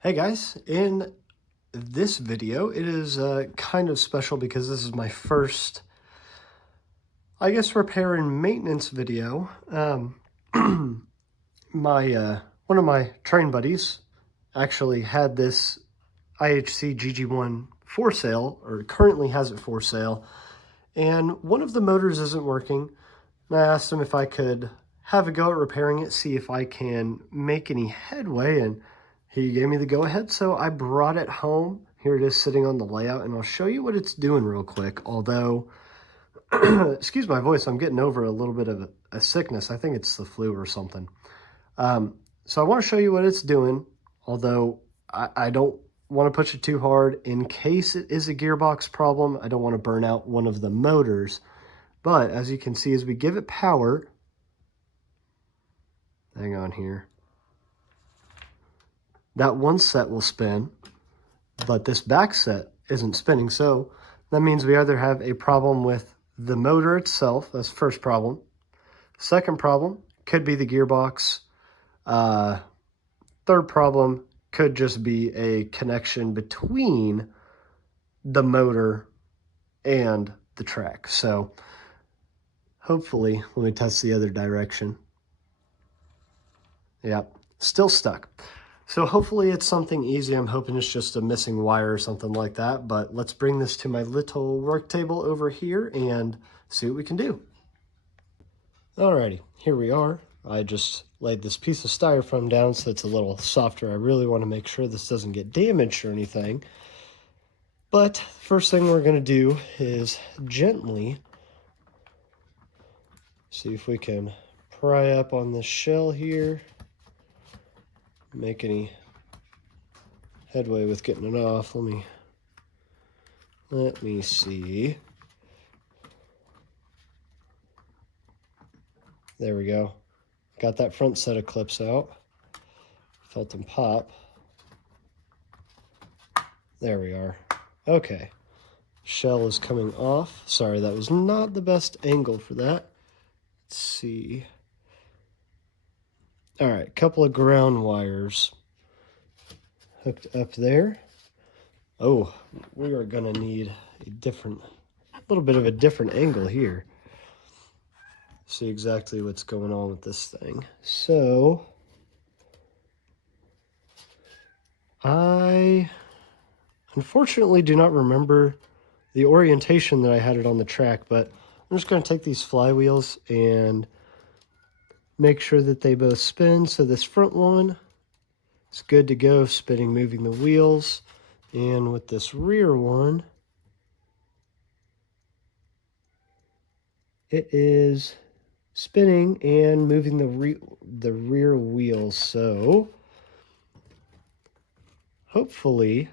Hey guys, in this video, it is kind of special because this is my first, I guess, repair and maintenance video. One of my train buddies actually had this IHC GG1 for sale, or currently has it for sale, and one of the motors isn't working. And I asked him if I could have a go at repairing it, see if I can make any headway, and he gave me the go-ahead, so I brought it home. Here it is sitting on the layout, and I'll show you what it's doing real quick. Although, excuse my voice, I'm getting over a little bit of a sickness. I think it's the flu or something. So I want to show you what it's doing, although I don't want to push it too hard. In case it is a gearbox problem, I don't want to burn out one of the motors. But as you can see, as we give it power, hang on here, that one set will spin, but this back set isn't spinning. So that means we either have a problem with the motor itself. That's the first problem. Second problem could be the gearbox. Third problem could just be a connection between the motor and the track. So hopefully, let me test the other direction. Yep, still stuck. So hopefully it's something easy. I'm hoping it's just a missing wire or something like that. But let's bring this to my little work table over here and see what we can do. Alrighty, here we are. I just laid this piece of styrofoam down so it's a little softer. I really want to make sure this doesn't get damaged or anything. But first thing we're going to do is gently see if we can pry up on this shell here. Make any headway with getting it off. Let me see. There we go. Got that front set of clips out. Felt them pop. There we are. Okay. Shell is coming off. Sorry, that was not the best angle for that. Let's see. All right, couple of ground wires hooked up there. Oh, we are gonna need a little bit of a different angle here. See exactly what's going on with this thing. So, I unfortunately do not remember the orientation that I had it on the track, but I'm just gonna take these flywheels and make sure that they both spin. So this front one is good to go, spinning, moving the wheels. And with this rear one, it is spinning and moving the rear wheels. So hopefully,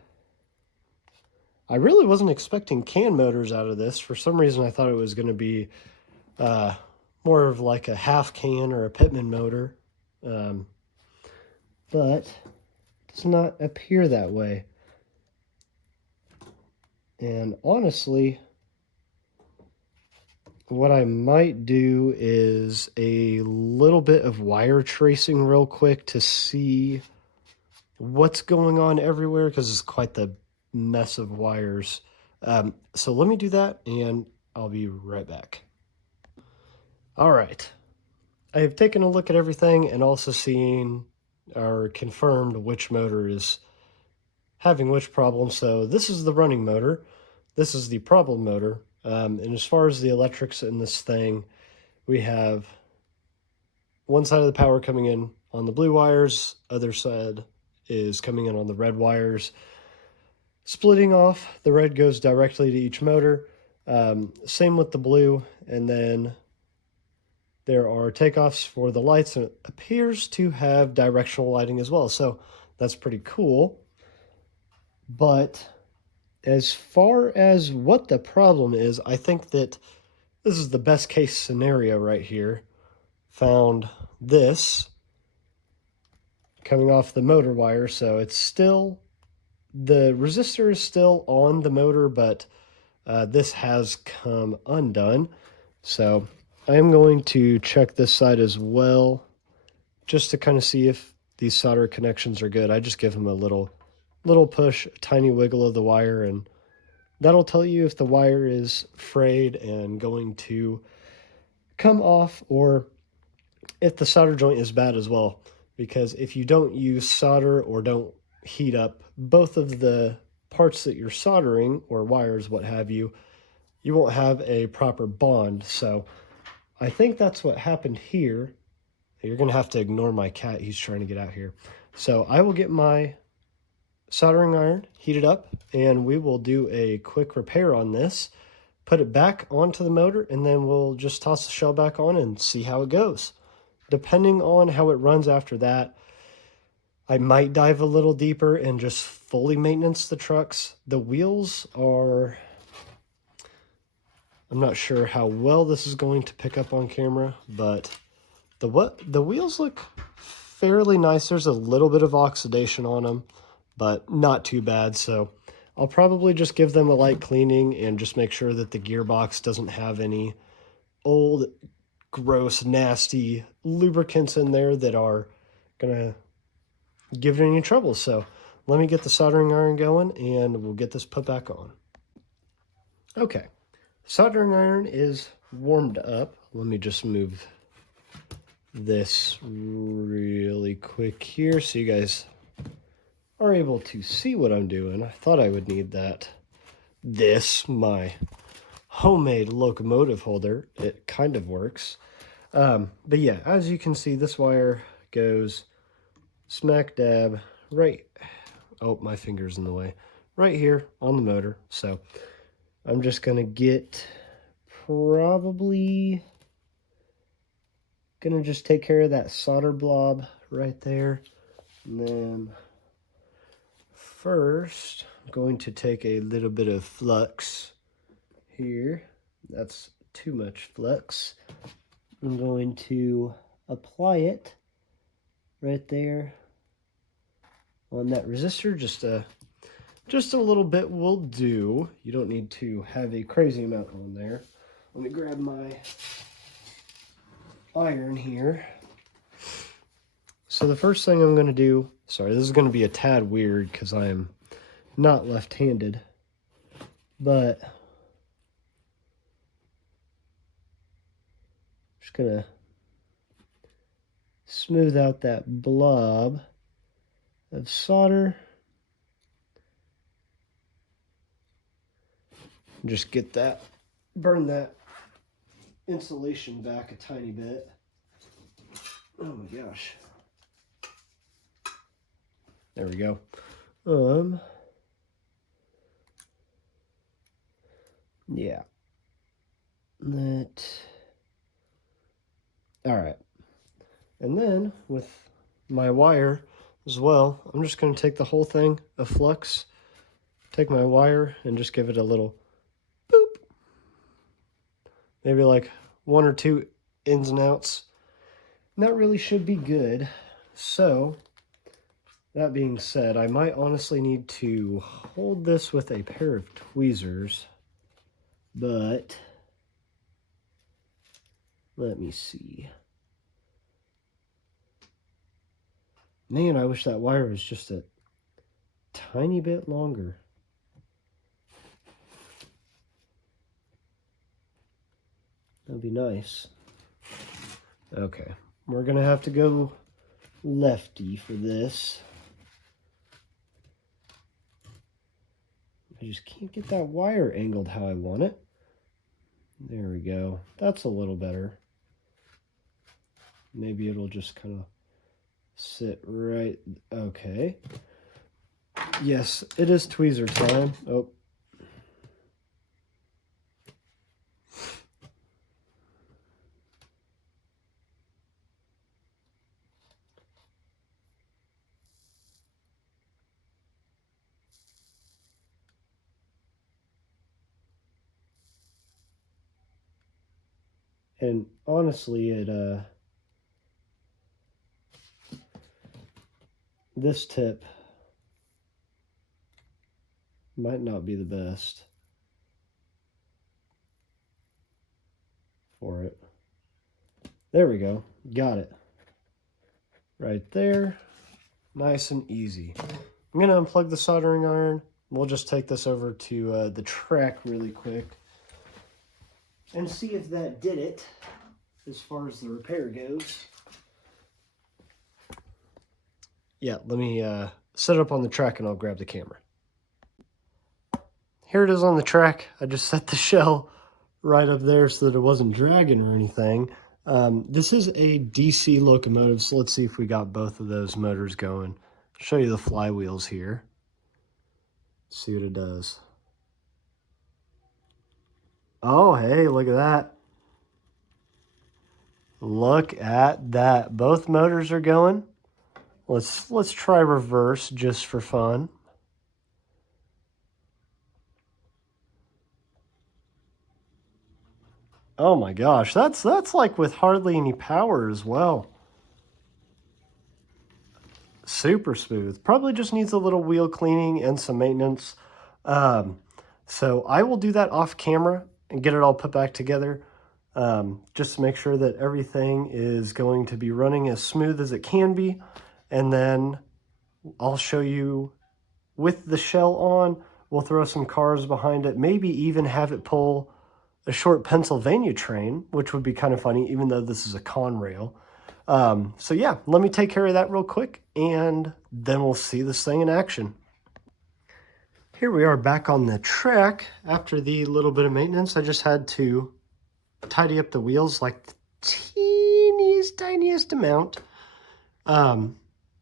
I really wasn't expecting can motors out of this. For some reason, I thought it was going to be more of like a half can or a Pitman motor, but it does not appear that way. And honestly, what I might do is a little bit of wire tracing real quick to see what's going on everywhere, because it's quite the mess of wires. So let me do that and I'll be right back. All right, I have taken a look at everything and also seen or confirmed which motor is having which problem. So this is the running motor, this is the problem motor. And as far as the electrics in this thing, we have one side of the power coming in on the blue wires, other side is coming in on the red wires. Splitting off, the red goes directly to each motor. Same with the blue, and then there are takeoffs for the lights, and it appears to have directional lighting as well. So that's pretty cool. But as far as what the problem is, I think that this is the best case scenario right here. Found this coming off the motor wire, so it's still, the resistor is still on the motor, but this has come undone. So I am going to check this side as well, just to kind of see if these solder connections are good. I just give them a little push, a tiny wiggle of the wire, and that'll tell you if the wire is frayed and going to come off, or if the solder joint is bad as well. Because if you don't use solder or don't heat up both of the parts that you're soldering, or wires, what have you, you won't have a proper bond. So I think that's what happened here. You're going to have to ignore my cat. He's trying to get out here. So I will get my soldering iron heated up, and we will do a quick repair on this, put it back onto the motor, and then we'll just toss the shell back on and see how it goes. Depending on how it runs after that, I might dive a little deeper and just fully maintenance the trucks. The wheels are... I'm not sure how well this is going to pick up on camera, but the wheels look fairly nice. There's a little bit of oxidation on them, but not too bad. So I'll probably just give them a light cleaning and just make sure that the gearbox doesn't have any old, gross, nasty lubricants in there that are gonna give it any trouble. So let me get the soldering iron going and we'll get this put back on. Okay, soldering iron is warmed up. Let me just move this really quick here so you guys are able to see what I'm doing. I thought I would need that. My homemade locomotive holder, it kind of works. But yeah, as you can see, this wire goes smack dab right, oh, my finger's in the way, right here on the motor. So I'm just gonna get, probably gonna just take care of that solder blob right there. And then first, I'm going to take a little bit of flux here. That's too much flux. I'm going to apply it right there on that resistor. Just a little bit will do. You don't need to have a crazy amount on there. Let me grab my iron here. So the first thing I'm going to do, sorry, this is going to be a tad weird because I am not left-handed, but just going to smooth out that blob of solder. Just get that, burn that insulation back a tiny bit. Oh my gosh. There we go. Yeah. All right. And then with my wire as well, I'm just going to take the whole thing of flux, take my wire and just give it a little boop. Maybe like 1 or 2 ins and outs. And that really should be good. So that being said, I might honestly need to hold this with a pair of tweezers, but let me see. Man, I wish that wire was just a tiny bit longer. That'd be nice. Okay, we're gonna have to go lefty for this. I just can't get that wire angled how I want it. There we go. That's a little better. Maybe it'll just kind of sit right. Okay. Yes, it is tweezer time. Oh. And honestly, this tip might not be the best for it. There we go. Got it. Right there. Nice and easy. I'm going to unplug the soldering iron. We'll just take this over to the track really quick and see if that did it as far as the repair goes. Yeah, let me set it up on the track and I'll grab the camera. Here it is on the track. I just set the shell right up there so that it wasn't dragging or anything. This is a DC locomotive, so let's see if we got both of those motors going. Show you the flywheels here. See what it does. Oh, hey, look at that. Look at that. Both motors are going. Let's try reverse just for fun. Oh my gosh, that's like with hardly any power as well. Super smooth. Probably just needs a little wheel cleaning and some maintenance. So I will do that off camera and get it all put back together. Just to make sure that everything is going to be running as smooth as it can be. And then I'll show you with the shell on. We'll throw some cars behind it, maybe even have it pull a short Pennsylvania train, which would be kind of funny, even though this is a Conrail. So yeah, let me take care of that real quick, and then we'll see this thing in action. Here we are back on the track. After the little bit of maintenance, I just had to tidy up the wheels like the teeniest, tiniest amount.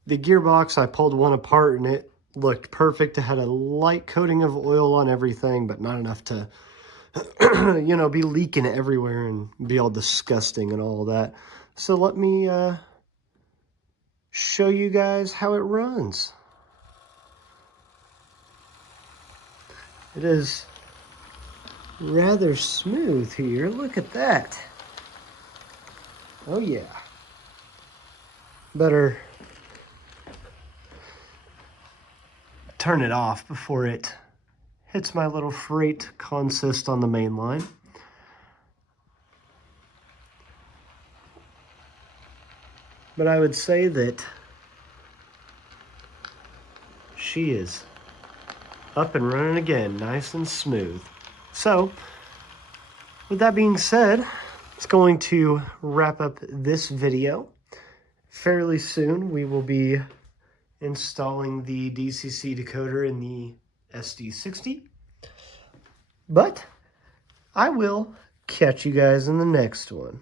The gearbox, I pulled one apart and it looked perfect. It had a light coating of oil on everything, but not enough to you know, be leaking everywhere and be all disgusting and all that. So let me show you guys how it runs. It is rather smooth here. Look at that. Oh yeah. Better turn it off before it hits my little freight consist on the main line. But I would say that she is up and running again, nice and smooth. So, with that being said, it's going to wrap up this video. Fairly soon, we will be installing the DCC decoder in the SD60. But I will catch you guys in the next one.